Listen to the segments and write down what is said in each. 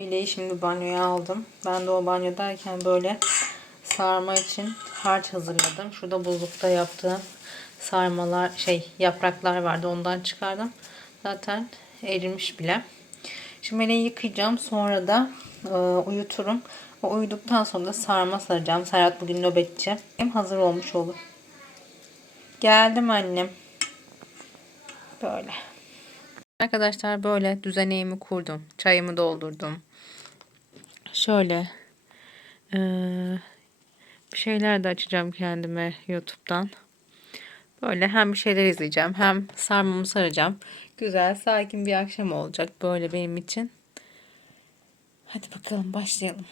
Hileyi şimdi banyoya aldım. Ben de o banyodayken böyle sarma için harç hazırladım. Şurada buzlukta yaptığım sarmalar şey yapraklar vardı. Ondan çıkardım. Zaten erimiş bile. Şimdi beni yıkayacağım. Sonra da e, uyuturum. O uyuduktan sonra da sarma saracağım. Serhat bugün nöbetçi. Hem hazır olmuş olur. Geldim annem. Böyle. Arkadaşlar böyle düzeneğimi kurdum. Çayımı doldurdum. Şöyle eee, bir şeyler de açacağım kendime YouTube'dan. Böyle hem bir şeyler izleyeceğim hem sarmamı saracağım. Güzel sakin bir akşam olacak böyle benim için. Hadi bakalım başlayalım.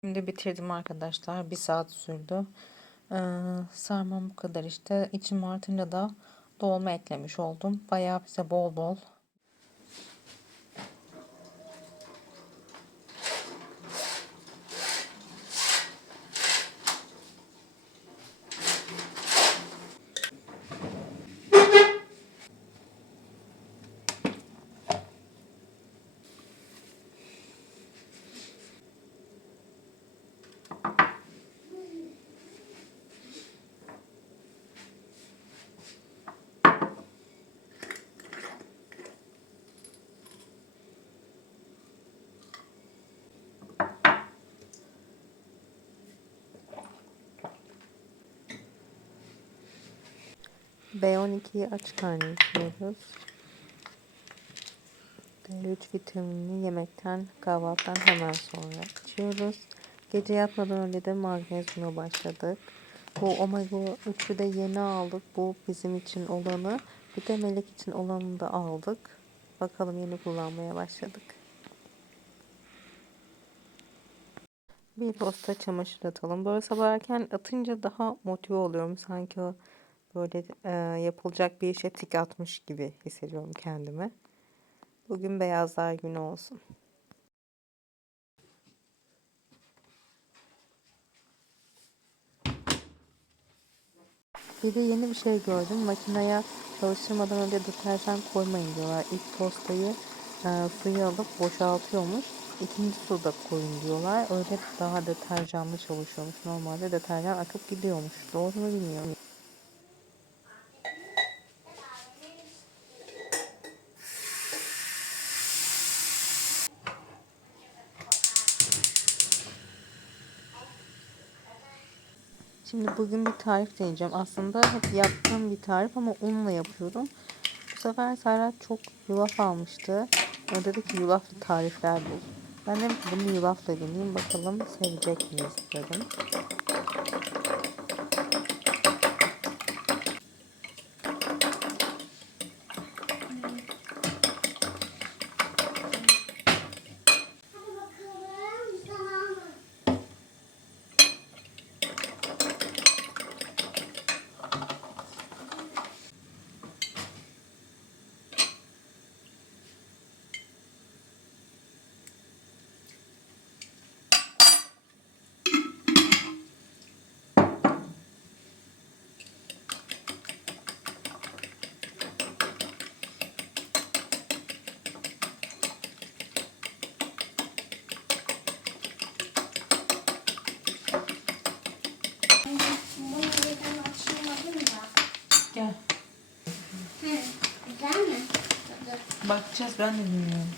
Şimdi bitirdim arkadaşlar. Bir saat sürdü. Ee, sarmam bu kadar işte. İçim artınca da dolma eklemiş oldum. Bayağı bize bol bol. B12'yi aç karnı içiyoruz. D3 vitaminini yemekten, kahvaltıdan hemen sonra içiyoruz. Gece yatmadan önce de magnezyuma başladık. Bu omega 3'ü de yeni aldık. Bu bizim için olanı. Bir de melek için olanı da aldık. Bakalım yeni kullanmaya başladık. Bir posta çamaşır atalım. Böyle sabah erken atınca daha motive oluyorum. Sanki o böyle e, yapılacak bir işe tik atmış gibi hissediyorum kendimi. Bugün beyazlar günü olsun. Bir de yeni bir şey gördüm. Makineye çalıştırmadan önce deterjan koymayın diyorlar. İlk postayı e, suyu alıp boşaltıyormuş. İkinci suda koyun diyorlar. Öyle daha deterjanlı çalışıyormuş. Normalde deterjan akıp gidiyormuş. Doğru mu bilmiyorum. Şimdi bugün bir tarif deneyeceğim. Aslında hep yaptığım bir tarif ama unla yapıyorum. Bu sefer Serhat çok yulaf almıştı. O dedi ki yulaflı tarifler bul. Ben ki bunu yulafla deneyeyim bakalım sevecek miyiz dedim. Bakacağız ben de bilmiyorum.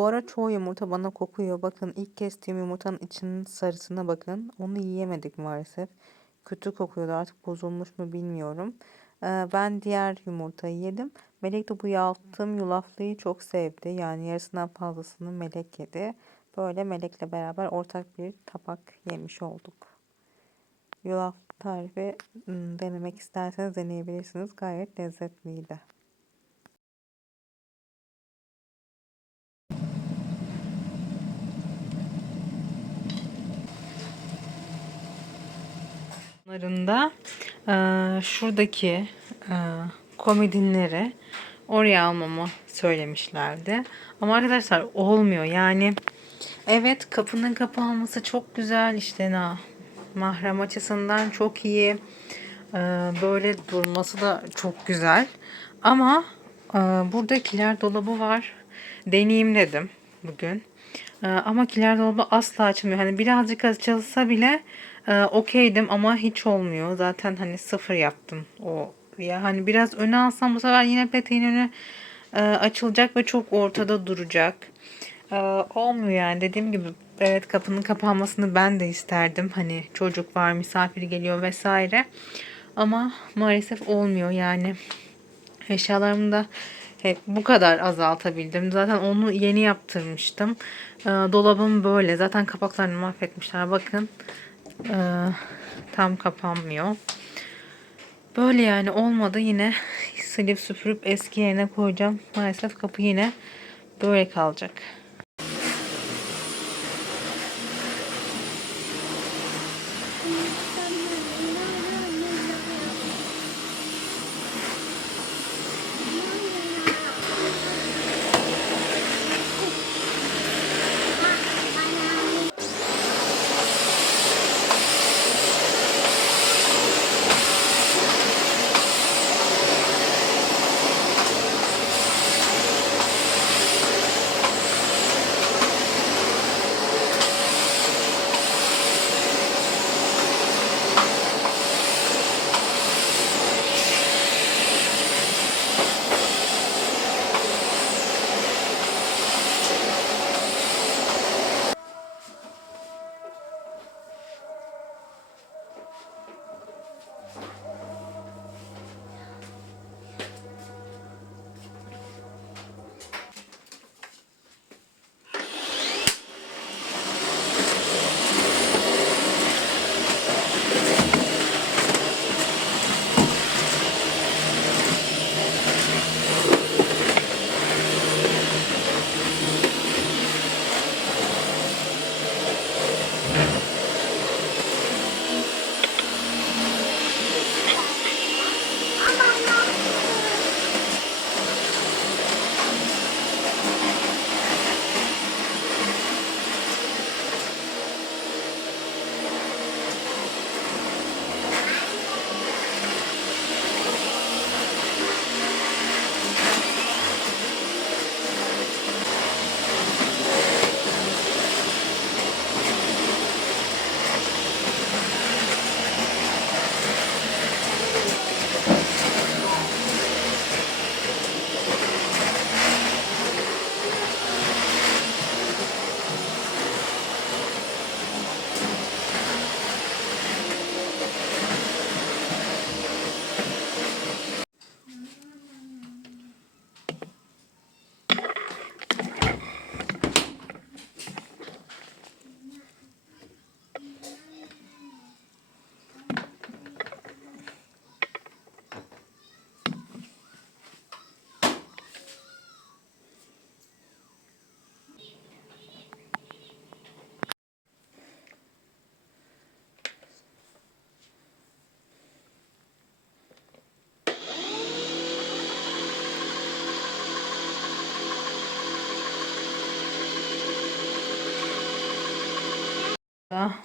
Bu ara çoğu yumurta bana kokuyor. Bakın ilk kestiğim yumurtanın içinin sarısına bakın. Onu yiyemedik maalesef. Kötü kokuyordu artık bozulmuş mu bilmiyorum. Ee, ben diğer yumurtayı yedim. Melek de bu yaptığım yulaflıyı çok sevdi. Yani yarısından fazlasını Melek yedi. Böyle Melek'le beraber ortak bir tabak yemiş olduk. Yulaf tarifi ım, denemek isterseniz deneyebilirsiniz. Gayet lezzetliydi. Bunların eee, şuradaki eee, komodinleri oraya almamı söylemişlerdi. Ama arkadaşlar olmuyor. Yani evet kapının kapanması çok güzel işte na mahrem açısından çok iyi. Eee, böyle durması da çok güzel. Ama eee, burada kiler dolabı var. Deneyeyim dedim bugün. Ee, ama kiler dolabı asla açılmıyor. Hani birazcık açılsa bile e, okeydim ama hiç olmuyor. Zaten hani sıfır yaptım o ya hani biraz öne alsam bu sefer yine peteğin önü e, açılacak ve çok ortada duracak. E, olmuyor yani dediğim gibi evet kapının kapanmasını ben de isterdim. Hani çocuk var, misafir geliyor vesaire. Ama maalesef olmuyor yani. Eşyalarımı da hep bu kadar azaltabildim. Zaten onu yeni yaptırmıştım. Ee, dolabım böyle. Zaten kapaklarını mahvetmişler. Bakın. Ee, tam kapanmıyor. Böyle yani olmadı. Yine silip süpürüp eski yerine koyacağım. Maalesef kapı yine böyle kalacak.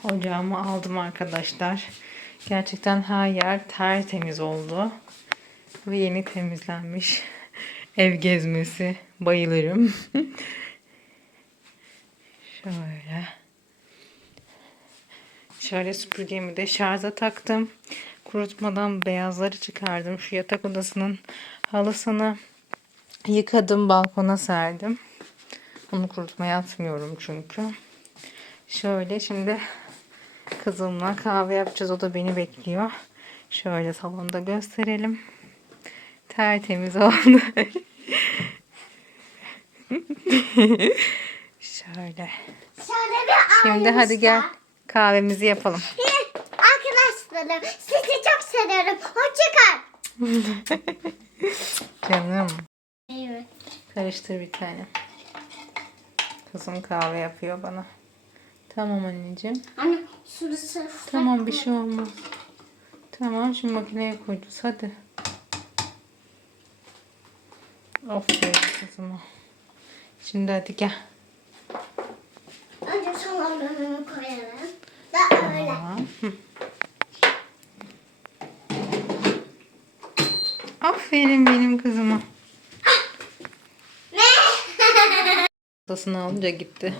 Ocağımı aldım arkadaşlar. Gerçekten her yer tertemiz oldu. Ve yeni temizlenmiş. Ev gezmesi. Bayılırım. Şöyle. Şöyle süpürgemi de şarja taktım. Kurutmadan beyazları çıkardım. Şu yatak odasının halısını yıkadım. Balkona serdim. Bunu kurutmaya atmıyorum çünkü. Şöyle şimdi kızımla kahve yapacağız. O da beni bekliyor. Şöyle salonda gösterelim. Tertemiz oldu. Şöyle. Şimdi hadi gel kahvemizi yapalım. Arkadaşlarım sizi çok seviyorum. Hoşçakal. Canım. Evet. Karıştır bir tane. Kızım kahve yapıyor bana. Tamam anneciğim. Anne şurası. Tamam bir şey olmaz. Tamam şimdi makineye koyacağız hadi. Aferin kızıma. Şimdi hadi gel. Önce salamlarını koyalım. Da öyle. Tamam. Hı. Aferin benim kızıma. Tasını alınca gitti.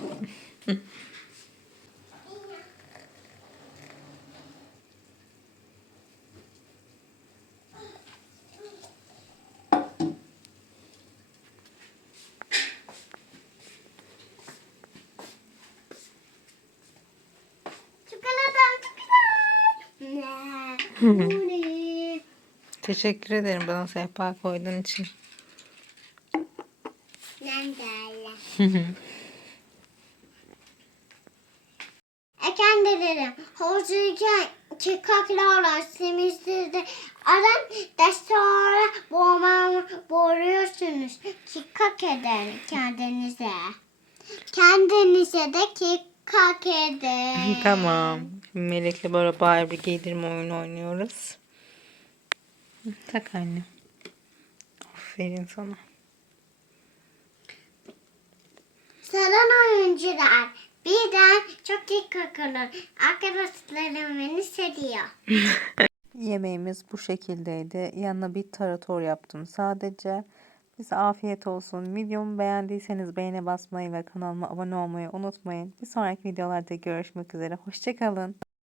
Çikolatam çok güzel. Ne? Bu ne? Teşekkür ederim bana sehpa koyduğun için. Ben de öyle. Efendilerim, hoşçakalın. Çıkaklarla temizledi. Aran da sonra boğmamı boğuyorsunuz. Çıkak edin kendinize. Kendinize de çıkak edin. tamam. Melek'le böyle Barbie giydirme oyunu oynuyoruz. Tak anne. Aferin sana. Saran oyuncular. Birden çok dikkat olun. Arkadaşlarım beni seviyor. Yemeğimiz bu şekildeydi. Yanına bir tarator yaptım sadece. Bize afiyet olsun. Videomu beğendiyseniz beğene basmayı ve kanalıma abone olmayı unutmayın. Bir sonraki videolarda görüşmek üzere. Hoşçakalın.